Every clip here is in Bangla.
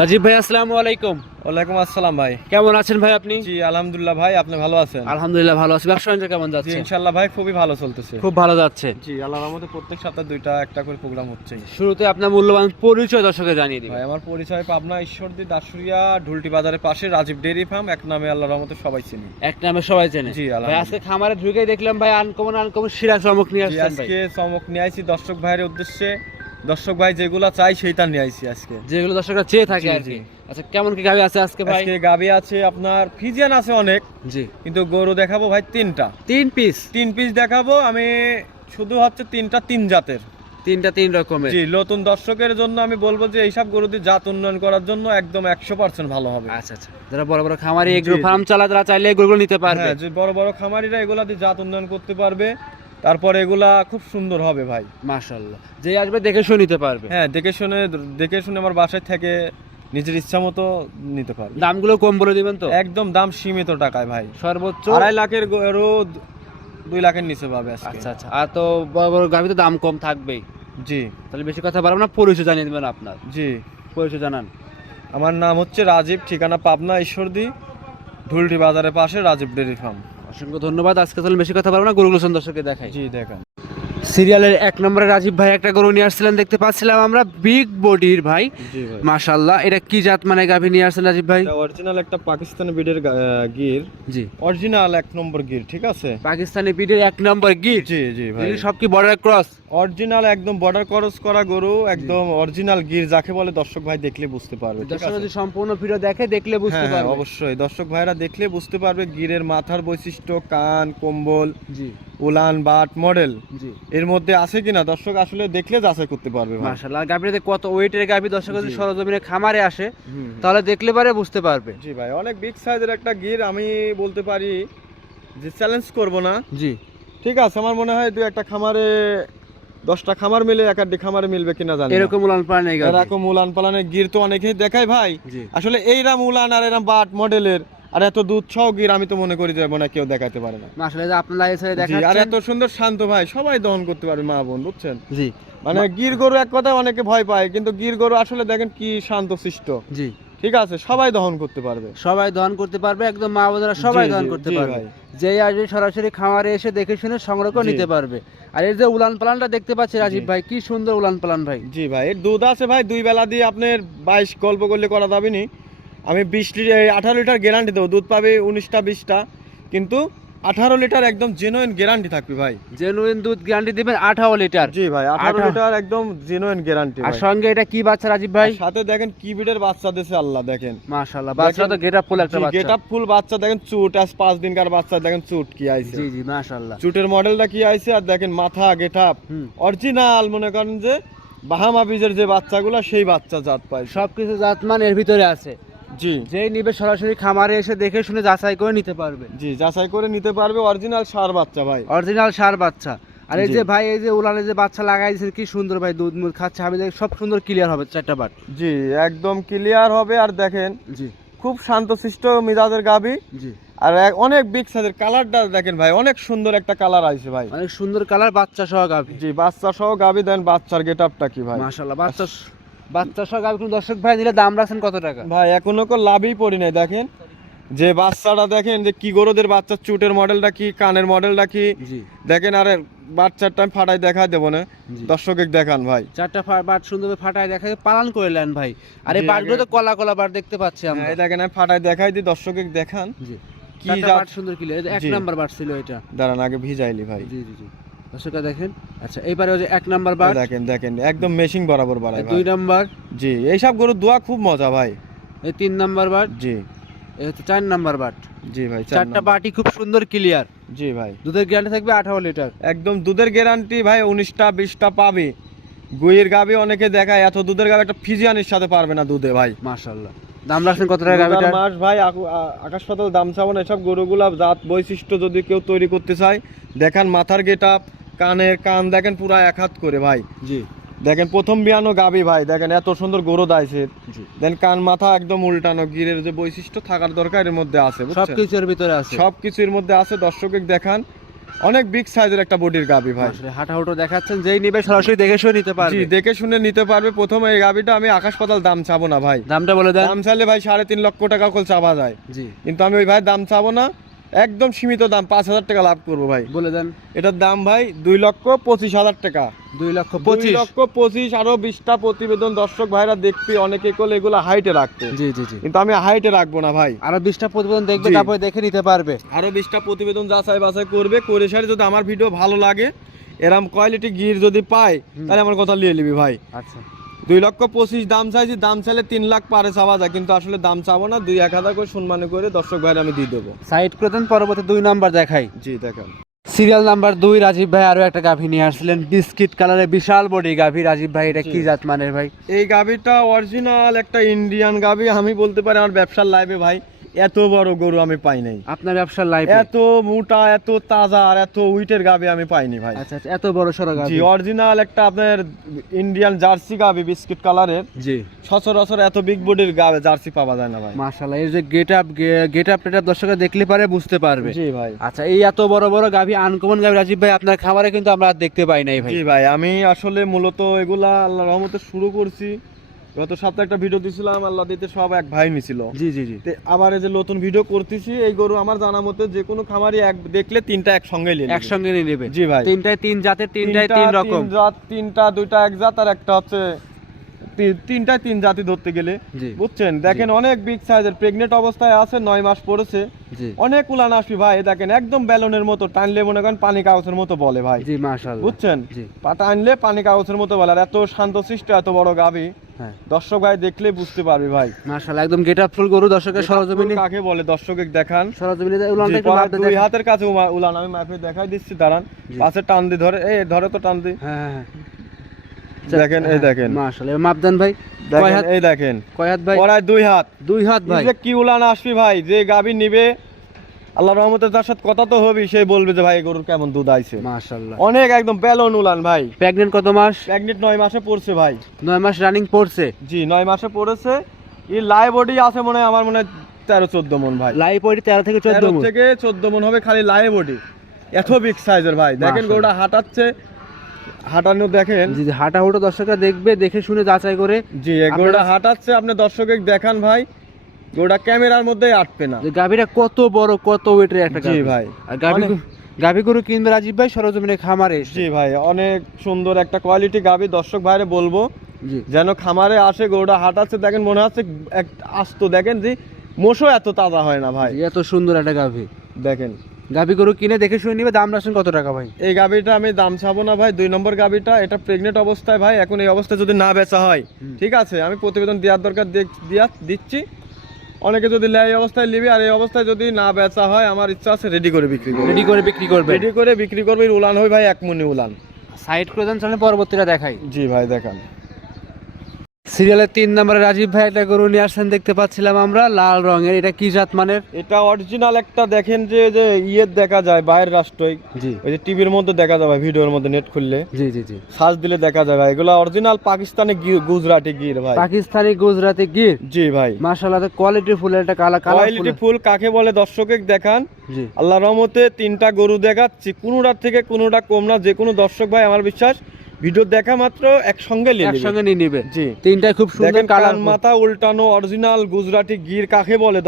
রাজীব ভাই আসসালামু আলাইকুম। ওয়ালাইকুম আসসালাম ভাই। কেমন আছেন ভাই আপনি? জি আলহামদুলিল্লাহ ভাই আপনি ভালো আছেন? আলহামদুলিল্লাহ ভালো আছি। ব্যবসা বাণিজ্য কেমন যাচ্ছে? ইনশাল্লাহ ভাই খুবই ভালো চলতেছে। খুব ভালো যাচ্ছে। জি আল্লাহর রহমতে প্রত্যেক সপ্তাহে দুইটা একটা করে প্রোগ্রাম হচ্ছে। শুরুতে আপনার মূল্যবান পরিচয় দর্শকে জানিয়ে দিবেন। ভাই আমার পরিচয় পাবনা ঈশ্বরদী দাসুরিয়া ঢুলটি বাজারের পাশে রাজীব ডেয়ারি ফার্ম। এক নামে আল্লাহর রহমতে সবাই চিনি। এক নামে সবাই চেনে। জি, ভাই আজকে খামারে ঢুকে দেখলাম ভাই আনকমন আনকমন সিরা চমক নিয়ে আসছেন ভাই। আজকে চমক নিয়ে আইছি দর্শক ভাইয়ের উদ্দেশ্যে। দর্শক ভাই যেগুলা চাই সেইটা নিয়ে আইছি আজকে। যেগুলো দর্শকরা চেয়ে থাকে আর কি। আচ্ছা কেমন কি গাবি আছে আজকে ভাই? আজকে গাবি আছে আপনার ফিজিয়ান আছে অনেক জি। কিন্তু গরু দেখাবো ভাই তিনটা। তিন পিস তিন পিস দেখাবো আমি শুধু হচ্ছে তিনটা তিন জাতের। তিনটা তিন রকমের। জি নতুন দর্শকের জন্য আমি বলব যে এইসব গরুদের জাত উন্নয়ন করার জন্য একদম একশো পার্সেন্ট ভালো হবে। আচ্ছা আচ্ছা। যারা বড় বড় খামারি এগ্রো ফার্ম চালা তারা চাইলে এগুলো নিতে পারবে। হ্যাঁ যে বড় বড় খামারিরা এগুলা দিয়ে জাত উন্নয়ন করতে পারবে। তারপরে এগুলা খুব সুন্দর হবে ভাই। মাশাআল্লাহ। যে আসবে দেখে শুনে নিতে পারবে। হ্যাঁ দেখে শুনে দেখে শুনে আমার বাসায় থেকে নিজের ইচ্ছা মতো নিতে পারবে। দামগুলো কম বলে দিবেন তো? একদম দাম সীমিত টাকায় ভাই। সর্বোচ্চ? আড়াই লাখের রোদ দুই লাখের নিচে পাবে আচ্ছা আচ্ছা। আর তো বড় বড় গাভি তো দাম কম থাকবেই। জি। তাহলে বেশি কথা বলব না পরিচয় জানিয়ে দেবেন আপনার। জি। পরিচয় জানান। আমার নাম হচ্ছে রাজীব ঠিকানা পাবনা ঈশ্বরদী ঢুলটি বাজারের পাশে রাজীব ডেয়ারি ফার্ম। অসংখ্য ধন্যবাদ। আজকে তাহলে বেশি কথা বলব না গরুগুলো দর্শককে দেখাই। জি দেখেন। সিরিয়ালের এক নম্বরে রাজীব ভাই একটা গরু নিয়ে আসছিলেন দেখতে পাচ্ছিলাম আমরা। বিগ বডির ভাই। মাশাল্লাহ এটা কি জাত মানে গাভি নিয়ে আসছেন রাজীব ভাই? অরিজিনাল একটা পাকিস্তানি বিডের গির। জি। অরিজিনাল এক নম্বর গির ঠিক আছে? পাকিস্তানি বিডের এক নম্বর গির? জি জি ভাই। সব কি বর্ডার ক্রস অরিজিনাল একদম বর্ডার ক্রস করা গরু একদম অরিজিনাল গির যাকে বলে দর্শক ভাই দেখলে বুঝতে পারবে দর্শক যদি সম্পূর্ণ ভিডিও দেখে দেখলে বুঝতে হ্যাঁ, হ্যাঁ, পারবে। অবশ্যই। দর্শক ভাইরা দেখলে বুঝতে পারবে গিরের মাথার বৈশিষ্ট্য কান কম্বল। জি। উলান বাট মডেল। জি। এর মধ্যে আছে কিনা? দর্শক আসলে দেখলে যাচাই করতে পারবে মাশাল্লাহ গাভিটাতে কত ওয়েটের গাভি? দর্শক যদি। সরজমিনে খামারে আসে তাহলে দেখলে পারে বুঝতে পারবে। জি ভাই অনেক বিগ সাইজের একটা গির আমি বলতে পারি যে চ্যালেঞ্জ করব না। জি। ঠিক আছে আমার মনে হয় দু একটা খামারে দশটা খামার মিলে এক আধটি খামারে মিলবে কিনা জানি। এরকম উলান পালান এরকম উলান পালানের গির তো অনেকেই দেখায় ভাই। আসলে এইরাম উলান আর এরাম বাট মডেলের আর এত দুধ সহ গির আমি তো মনে করি যে মনে কেউ দেখাতে পারে না। এই যে আপনার আর এত সুন্দর শান্ত ভাই সবাই দহন করতে পারবে মা বোন বুঝছেন? জি। মানে গির গরু এক অনেকে ভয় পায় কিন্তু গির গরু আসলে দেখেন কি শান্ত সৃষ্ট জি। ঠিক আছে সবাই দহন করতে পারবে। সবাই দহন করতে পারবে একদম মা বোনেরা সবাই দহন করতে পারবে। যেই আসবে সরাসরি খামারে এসে দেখে শুনে সংগ্রহ করে নিতে পারবে। আর এই যে উলান পালানটা দেখতে পাচ্ছি রাজীব ভাই কি সুন্দর উলান পালান ভাই। জি ভাই এর দুধ আছে ভাই দুই বেলা দিয়ে আপনার বাইশ গল্প করলে করা যাবে নি। আমি বিশ লিটার আঠারো লিটার গ্যারান্টি দেবো। দুধ পাবে উনিশটা বিশটা। কিন্তু আঠারো লিটার একদম জেনুইন গ্যারান্টি থাকবে ভাই। জেনুইন দুধ গ্যারান্টি দিবেন আঠারো লিটার। জি ভাই আঠারো লিটার একদম জেনুইন গ্যারান্টি আর সঙ্গে এটা কি বাচ্চা রাজীব ভাই? সাথে দেখেন কি বিডের বাচ্চা দেশে আল্লাহ দেখেন। মাশাআল্লাহ বাচ্চা তো গেট ফুল একটা বাচ্চা। আপ ফুল বাচ্চা দেখেন চুট আজ পাঁচ দিনকার বাচ্চা দেখেন চুট কি আইছে। জি জি মাশাআল্লাহ। চুটের মডেলটা কি আইছে আর দেখেন মাথা গেট আপ হুম। অরিজিনাল মনে করেন যে বাহামা বীজের যে বাচ্চাগুলো সেই বাচ্চা জাত পাই সবকিছু জাতমান এর ভিতরে আছে। জি। যেই নিবে সরাসরি খামারে এসে দেখে শুনে যাচাই করে নিতে পারবে। জি যাচাই করে নিতে পারবে অরিজিনাল সার বাচ্চা ভাই। অরিজিনাল সার বাচ্চা। আর এই যে ভাই এই যে উলানে যে বাচ্চা লাগাই দিয়েছে কি সুন্দর ভাই দুধ মুধ খাচ্ছে। আমি সব সুন্দর ক্লিয়ার হবে চারটা বার জি একদম ক্লিয়ার হবে। আর দেখেন জি। খুব শান্তশিষ্ট মিজাজের গাবি জি। আর অনেক বিগ সাইজের কালারটা দেখেন ভাই অনেক সুন্দর একটা কালার আইছে ভাই। অনেক সুন্দর কালার বাচ্চা সহ গাভি। জি বাচ্চা সহ গাবি দেন বাচ্চার গেট আপটা কি ভাই? মাশাআল্লাহ বাচ্চা বাচ্চা সহ গাভি কোন দর্শক ভাই নিলে দাম রাখছেন কত টাকা? ভাই এখনও কো লাভই পড়ি নাই দেখেন। যে বাচ্চাটা দেখেন যে কি গরুদের বাচ্চার চুটের মডেলটা কি কানের মডেলটা কি? দেখেন আরে বাচ্চার টাইম ফাটাই দেখা দেবো না। দর্শকে দেখান ভাই। চারটা বাট সুন্দরভাবে ফাটায় দেখা পালন করে নেন ভাই। আর এই বাটগুলো তো কলা কলা বাট দেখতে পাচ্ছি আমরা। হ্যাঁ, এই দেখেন আমি ফাটাই দেখাই দিই দর্শকে দেখান। জি। কি বাট সুন্দর ক্লিয়ার এক। নাম্বার বাট ছিল এটা। দাঁড়ান আগে ভিজাইলি ভাই। জি জি জি। দর্শকরা দেখেন। আচ্ছা এইবারে ওই যে এক নাম্বার বাট দেখেন দেখেন একদম মেশিং বরাবর বাড়াই দুই নাম্বার। জি এইসব গরুর দোয়া খুব মজা ভাই। এই তিন নাম্বার বাট জি। এই হচ্ছে চার নাম্বার বাট জি ভাই চারটা বাটি খুব সুন্দর ক্লিয়ার জি ভাই। দুধের গ্যারান্টি থাকবে আঠারো লিটার। একদম দুধের গ্যারান্টি ভাই উনিশটা বিশটা পাবে। গুইয়ের গাবি অনেকে দেখায় এত দুধের গাবি একটা ফিজিয়ানের সাথে পারবে না দুধে ভাই। মাশাআল্লাহ। দাম রাখছেন কত টাকা গাভিটার মাস ভাই আকাশ পাতাল দাম চাবো না এসব গরুগুলা জাত বৈশিষ্ট্য যদি কেউ তৈরি করতে চায় দেখান মাথার গেট কানের কান দেখেন পুরা এক হাত করে ভাই। জি। দেখেন প্রথম বিয়ানো গাবি ভাই দেখেন এত সুন্দর গরু দাইছে। দেন কান মাথা একদম উল্টানো গিরের যে বৈশিষ্ট্য থাকার দরকার এর মধ্যে আছে সবকিছুর ভিতরে আছে। সব কিছু মধ্যে আছে দর্শকে দেখান। অনেক বিগ সাইজের একটা বডির গাবি ভাই। আসলে হাঁটাহুটো দেখাচ্ছেন যেই নিবে সরাসরি দেখে শুনে নিতে জি পারবে দেখে শুনে নিতে পারবে। প্রথমে এই গাবিটা আমি আকাশ পাতাল দাম চাবো না ভাই। দামটা বলে দেন। দাম চাইলে ভাই সাড়ে তিন লক্ষ টাকা কল চাওয়া যায়। জি। কিন্তু আমি ওই ভাই দাম চাবো না। একদম সীমিত দাম পাঁচ হাজার টাকা লাভ করব ভাই। বলে দেন। এটার দাম ভাই দুই লক্ষ পঁচিশ হাজার টাকা। দুই লক্ষ পঁচিশ। লক্ষ পঁচিশ আরও বিশটা প্রতিবেদন দর্শক ভাইরা দেখবি অনেকে করলে এগুলো হাইটে রাখতে জি জি জি। কিন্তু আমি হাইটে রাখব না ভাই। আরও বিশটা প্রতিবেদন দেখবে তারপরে দেখে নিতে পারবে। আরও বিশটা প্রতিবেদন যাচাই বাছাই করবে করে সারি যদি আমার ভিডিও ভালো লাগে এরম কোয়ালিটি গির যদি পায় তাহলে আমার কথা নিয়ে নিবি ভাই। আচ্ছা। দুই লক্ষ পঁচিশ দাম চাইছি দাম চাইলে তিন লাখ পারে চাওয়া যায় কিন্তু আসলে দাম চাবো না দুই এক হাজার করে সম্মান করে দর্শক ভাইয়ের আমি দিয়ে দেবো। সাইড করে দেন পরবর্তী দুই নাম্বার দেখাই। জি দেখেন। সিরিয়াল নাম্বার দুই রাজীব ভাই আরও একটা গাভী নিয়ে আসলেন বিস্কিট কালারের বিশাল বডি গাভী। রাজীব ভাই এটা কি জাত মানের ভাই? এই গাভীটা অরিজিনাল একটা ইন্ডিয়ান গাভী আমি বলতে পারি আমার ব্যবসার লাইভে ভাই। এত বড় গরু আমি পাই নাই। আপনার ব্যবসার লাইফ এত মোটা এত তাজা আর এত উইটের গাবি আমি পাইনি ভাই। আচ্ছা আচ্ছা এত বড় সড়ো গাভী জি অরিজিনাল একটা আপনার ইন্ডিয়ান জার্সি গাবি বিস্কিট কালারের। জি। সচরাচর এত বিগ বডির গাবে জার্সি পাওয়া যায় না ভাই। মাশাআল্লাহ এই যে গেট আপ গেট আপ টেট দর্শকরা দেখলে পারে বুঝতে পারবে। জি ভাই। আচ্ছা এই এত বড় বড় গাভী আনকমন গাভী রাজীব ভাই আপনার খামারে কিন্তু আমরা দেখতে পাই নাই ভাই। জি ভাই আমি আসলে মূলত এগুলা আল্লাহ রহমতে শুরু করছি। গত সপ্তাহে একটা ভিডিও দিছিলাম আল্লাহ দিতে সব এক ভাই নিছিল। জি জি জি। আবার এই যে নতুন ভিডিও করতেছি এই গরু আমার জানা মতে যে কোনো খামারি এক দেখলে তিনটা একসঙ্গে নিয়ে একসঙ্গে নিয়ে নেবে। জি ভাই। তিনটায় তিন জাতের তিনটায় তিন রকম। জাত তিনটা দুইটা এক জাত আর একটা হচ্ছে তিন জাতি ধরতে গেলে। বুঝছেন? দেখেন অনেক বিগ সাইজের প্রেগনেন্ট অবস্থায় আছে নয় মাস পড়েছে। অনেক উলান আসবি ভাই দেখেন একদম ব্যালনের মতো টানলে মনে করেন পানি কাগজের মতো বলে ভাই। বুঝছেন? টানলে পানি কাগজের মতো বলে আর এত শান্তশিষ্ট এত বড় গাবি হ্যাঁ দর্শক ভাই দেখলে বুঝতে পারবি ভাই। মাশাআল্লাহ একদম গেট আপ ফুল গরু দর্শকের সরজমিনে। কাকে বলে? দর্শক দেখান। সরজমিনে উলানটা একটু পরে দুই হাতের কাছে উলান আমি মাপে দেখাই দিচ্ছি দাঁড়ান। পাশে টান দি ধরে এই ধরে তো টান দি হ্যাঁ হ্যাঁ, হ্যাঁ। দেখেন এই দেখেন। মাশাআল্লাহ এবার মাপ দেন ভাই কয় হাত? এই দেখেন। কয় হাত ভাই? পরায় দুই হাত। দুই হাত ভাই। এই যে কি উলান আসবে ভাই? যে গাবি নিবে আল্লাহ রহমতে তার সাথে কথা তো হবি সেই বলবে যে ভাই গরুর কেমন দুধ আইছে? মাশাআল্লাহ। অনেক একদম বেলন উলান ভাই। প্রেগনেন্ট কত মাস? প্রেগনেন্ট নয় মাসে পড়ছে ভাই। নয় মাস রানিং পড়ছে? জি নয় মাসে পড়েছে। এই লাই বডি আছে মনে হয় আমার মনে হয় তেরো চোদ্দ মন ভাই। লাই বডি তেরো থেকে চোদ্দ মণ। থেকে চোদ্দ মন হবে খালি লাই বডি এত বিগ সাইজের ভাই। দেখেন। গরুটা হাঁটাচ্ছে। হাঁটানো দেখেন। জি হাঁটা হুটো দর্শকরা দেখবে দেখে শুনে যাচাই করে জি গরুটা হাঁটাচ্ছে আপনি দর্শকে দেখান ভাই। গরুটা ক্যামেরার মধ্যেই আটবে না। গাভীটা কত বড় কত ওয়েটের একটা গাভী। ভাই আর গাভী গাভী গরু কিনবে রাজীব ভাই সরজমিনে খামারে। জি ভাই অনেক সুন্দর একটা কোয়ালিটি গাবি দর্শক ভাইরে বলব। জি। যেন খামারে আসে গরুটা হাঁটাচ্ছে দেখেন মনে হচ্ছে এক আস্ত দেখেন যে মোষও এত তাজা হয় না ভাই। এত সুন্দর একটা গাভী। দেখেন। গাভী গরু কিনে দেখে শুনে নিবে দাম রাখছেন কত টাকা ভাই? এই গাবিটা আমি দাম চাবো না ভাই দুই নম্বর গাবিটা এটা প্রেগনেন্ট অবস্থায় ভাই এখন এই অবস্থায় যদি না বেচা হয় ঠিক আছে? আমি প্রতিবেদন দেওয়ার দরকার দিয়া দিচ্ছি। অনেকে যদি লেয় এই অবস্থায় নিবি আর এই অবস্থায় যদি না বেচা হয় আমার ইচ্ছা আছে রেডি করে বিক্রি করবে। রেডি করে বিক্রি করবে? রেডি করে বিক্রি করবে উলান হয় ভাই এক মনি উলান। সাইড করে দেন তাহলে পরবর্তীটা দেখাই। জি ভাই দেখান। সিরিয়ালের তিন নম্বরে রাজীব ভাই একটা গরু নিয়ে আসছেন দেখতে পাচ্ছিলাম আমরা লাল রঙের। এটা কি জাত মানের? এটা অরিজিনাল একটা দেখেন যে যে ইয়ের দেখা যায় বাইরের রাষ্ট্রই। জি। ওই যে টিভির মধ্যে দেখা যাবে ভিডিওর মধ্যে নেট খুললে। জি জি জি। সার্চ দিলে দেখা যাবে এগুলো অরিজিনাল পাকিস্তানি গুজরাটি গির ভাই। পাকিস্তানি গুজরাতি গির? জি ভাই। মাশাআল্লাহ কোয়ালিটি ফুল একটা কালা কালার কোয়ালিটি ফুল কাকে বলে দর্শকে দেখান? জি। আল্লাহ রহমতে তিনটা গরু দেখাচ্ছি কোনোটার থেকে কোনোটা কম না যে কোনো দর্শক ভাই আমার বিশ্বাস ভিডিও দেখা মাত্র একসঙ্গে একসঙ্গে নিয়ে নিবে। জি। তিনটাই খুব সুন্দর কালার মাথা উল্টানো অরিজিনাল গুজরাটি গির কাকে বলে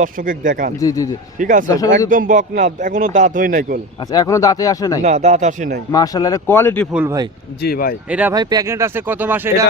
দেখান? জি জি জি। ঠিক আছে? একদম বক না এখনও দাঁত হয় নাই কল। আচ্ছা এখনও দাঁতে আসে নাই? না দাঁত আসে নাই। মাশাআল্লাহ কোয়ালিটি ফুল ভাই। জি ভাই। এটা ভাই আছে কত মাসে এটা?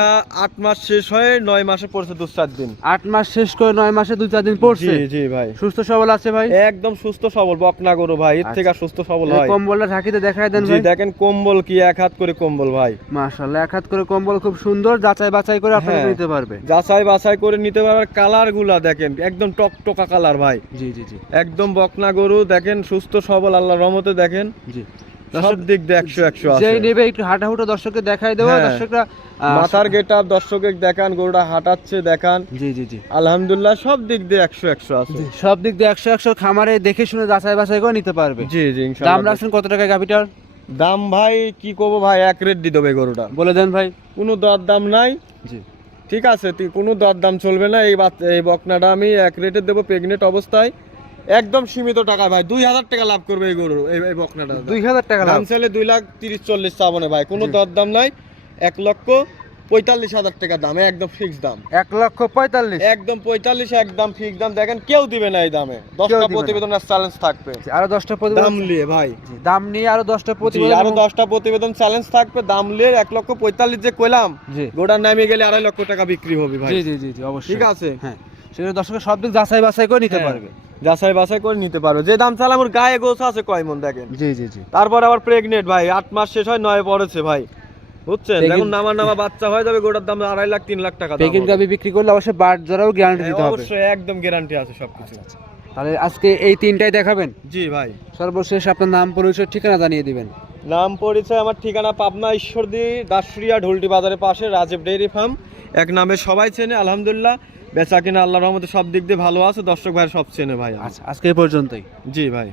মাস শেষ হয়ে নয় মাসে পড়ছে দু চার দিন। আট মাস শেষ করে নয় মাসে দুই চার দিন পড়ছে? জি জি ভাই। সুস্থ সবল আছে ভাই? একদম সুস্থ সবল বকনা গরু ভাই। এর আচ্ছা। থেকে সুস্থ সবল হয়। কম্বলটা ঢাকিতে দেখায় দেন জি ভাই। দেখেন কম্বল কি এক হাত করে কম্বল ভাই। মাশাআল্লাহ এক হাত করে কম্বল খুব সুন্দর যাচাই বাছাই করে আপনারা হ্যাঁ। নিতে পারবে। যাচাই বাছাই করে নিতে পারবে। কালারগুলা দেখেন একদম টকটকা কালার ভাই। জি জি জি। একদম বকনা গরু দেখেন সুস্থ সবল আল্লাহ রহমতে দেখেন। জি। সব দিক দিয়ে একশো একশো যেই নেবে একটু হাঁটাহুটো দর্শককে দেখাই দেবো। হ্যাঁ। দর্শকরা মাথার গেট আপ দর্শকে দেখান গরুটা হাঁটাচ্ছে দেখান। জি জি জি। আলহামদুলিল্লাহ সব দিক দিয়ে একশো একশো আছে। সব দিক দিয়ে একশো একশো খামারে দেখে শুনে যাচাই বাছাই করে নিতে পারবে। জি জি দাম ইনশাআল্লাহ রাখছেন কত টাকা গাভিটার? দাম ভাই কি করব ভাই? এক রেট দিয়ে দেবে গরুটা। বলে দেন ভাই। কোনো দর দাম নাই। জি। ঠিক আছে কোনো দর দাম চলবে না। এই বাচ্চা এই বকনাটা আমি এক রেটে দেবো প্রেগনেন্ট অবস্থায়। একদম সীমিত টাকা ভাই। দুই হাজার টাকা লাভ করবে এই গরু এই বকনাটা। দুই হাজার টাকা লাভ? দাম চাইলে দুই লাখ তিরিশ চল্লিশ চাবনে ভাই। কোনো দর দাম নাই। এক লক্ষ পঁয়তাল্লিশ হাজার টাকা দাম একদম ফিক্স দাম। এক লক্ষ পঁয়তাল্লিশ। একদম পঁয়তাল্লিশ একদম ফিক্স দাম। দেখেন কেউ দিবে না এই দামে। দশটা প্রতিবেদন চ্যালেঞ্জ থাকবে। আরও দশটা দাম নিয়ে ভাই। দাম নিয়ে আরও দশটা প্রতিবেদন আরও দশটা প্রতিবেদন চ্যালেঞ্জ থাকবে। দাম নিয়ে এক লক্ষ পঁয়তাল্লিশ যে কইলাম গোডার নামে গেলে আড়াই লক্ষ টাকা বিক্রি হবে ভাই। জি জি জি অবশ্যই। ঠিক আছে? হ্যাঁ। সেটা দর্শকের সব দিক যাচাই বাছাই করে নিতে হ্যাঁ। পারবে। যাচাই বাছাই করে নিতে পারো যে দাম চালাম ওর গায়ে গোছ আছে কয় মন দেখেন। জি জি জি। তারপর আবার প্রেগনেন্ট ভাই। আট মাস শেষ হয় নয় পড়েছে ভাই। বুঝছেন? এখন নামা নামা বাচ্চা হয়ে যাবে গোটার দাম আড়াই লাখ তিন লাখ টাকা গাবি বিক্রি করলে অবশ্যই বাট জরাও গ্যারান্টি দিতে হবে। অবশ্যই একদম গ্যারান্টি আছে সবকিছু। তাহলে আজকে এই তিনটাই দেখাবেন? জি ভাই। সর্বশেষ আপনার নাম পরিচয় ঠিকানা জানিয়ে দিবেন। নাম পরিচয় আমার ঠিকানা পাবনা ঈশ্বরদী দাসরিয়া ঢুলটি বাজারের পাশে রাজীব ডেইরি ফার্ম। এক নামে সবাই চেনে আলহামদুলিল্লাহ। বেচা কিনা আল্লাহর রহমতে সব দিক দিয়ে ভালো আছে দর্শক ভাই সব চেনে ভাই। আচ্ছা আজকে এই পর্যন্তই। জি ভাই।